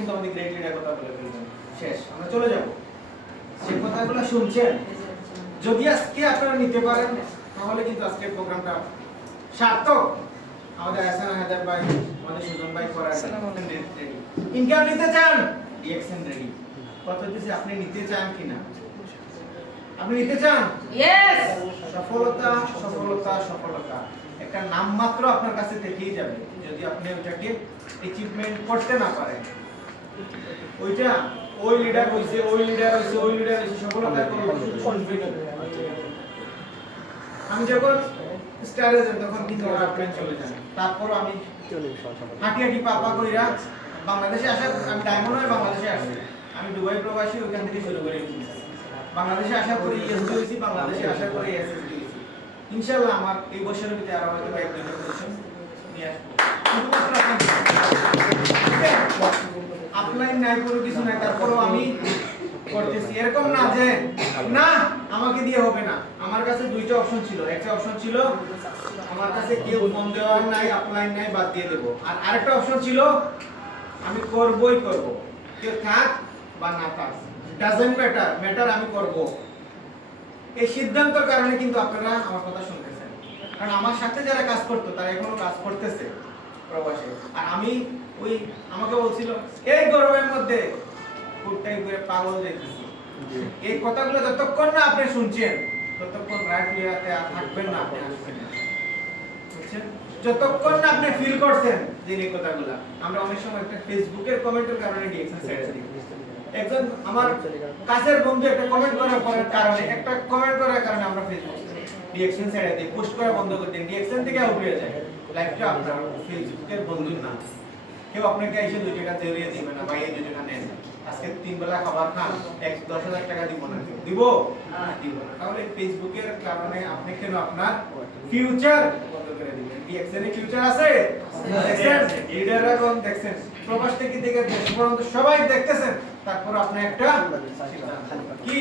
কিন্তু আমাদের great leader কথা বলে ফেলবেন, শেষ, আমরা চলে যাব। যে কথাগুলো শুনছেন যদি আজকে আপনারা নিতে পারেন তাহলে কিন্তু আজকের প্রোগ্রামটা সার্থক। আমাদের হাসান হায়দার ভাই, আমাদের সুজন ভাই করার রেডি। ইনকাম নিতে চান, ডিএক্সএন রেডি। কথা হচ্ছে আপনি নিতে চান কিনা, আপনি নিতে চান? ইয়েস। সফলতা সফলতা সফলতা একটা নাম মাত্র আপনার কাছে থেকেই যাবে যদি আপনি ওটাকে অ্যাচিভমেন্ট করতে না পারেন। ওইটা ওই লিডার হইছে, ওই লিডার হইছে, ওই লিডার হইছে, সফলতা করব কনফিডেন্ট। আমি যখন স্টারে যাই তখন কিন্তু আমার আপডেট চলে যায়। তারপর আমি হাঁটি হাঁটি পাপা কইরা বাংলাদেশে আসার, আমি ডায়মন্ড হয়ে বাংলাদেশে আসছি। আমি দুবাই প্রবাসী, ওখান থেকে শুরু করে বাংলাদেশে আসার পরে ইএসডি হইছি, বাংলাদেশে আসার পরে এসএসডি হইছি। ইনশাআল্লাহ আমার এই বছরের ভিতরে আরো হয়তো এক দুইটা পজিশন নিয়ে আসবো। আপলাইন নাই, কোনো কিছু নাই, তারপরেও আমি করতেছি। এরকম না যে না আমাকে দিয়ে হবে না। আমার কাছে দুইটা অপশন ছিল। একটা অপশন ছিল আমার কাছে কেউ ফোন দেওয়ার নাই, আপলাইন নাই, বাদ দিয়ে দেবো। আর আরেকটা অপশন ছিল আমি করবই করব, কেউ থাক বা না থাক, ডাজন্ট ম্যাটার, ম্যাটার আমি করব। এই সিদ্ধান্তের কারণে কিন্তু আপনারা আমার কথা শুনতেছেন, কারণ আমার সাথে যারা কাজ করতো তারা এখনো কাজ করতেছে প্রবাসে। আর আমি ওই আমাকে বলছিল এই গরমের মধ্যে কুটটাই করে পাগল দেখতেছি। এই কথাগুলো যতক্ষণ না আপনি শুনছেন ততক্ষণ রাইট ওয়েতে থাকবেন না, আপনি আসবেন না, বুঝছেন? যতক্ষণ না আপনি ফিল করছেন যে এই কথাগুলো। আমরা অনেক সময় একটা ফেসবুকের কমেন্টের কারণে ডিএকশন ছেড়ে দিই। একজন আমার কাছের বন্ধু একটা কমেন্ট করার কারণে, একটা কমেন্ট করার কারণে আমরা ফেসবুক ডিএকশন ছেড়ে দিই, পোস্ট করা বন্ধ করে দিই। ডিএকশন থেকে আউট হয়ে যায়। লাইভটা আপনার ফেসবুকের বন্ধুর না। কেউ আপনাকে এসে 2 টাকা দেরিয়ে দিবে না, ভাই এই 2 টাকা নেন, আজকে 3 বেলা খাবার খান, 10,000 টাকা দিব না, দিব না, দিব না। তাহলে ফেসবুকের কারণে আপনি কেন আপনার ফিউচার বন্ধ করে দিবেন? ডিএক্সএন এর ফিউচার আছে, দেখছেন? লিডাররা কোন দেখছেন, প্রবাস থেকে দেশ পর্যন্ত সবাই দেখতেছেন, তারপর আপনি একটা কি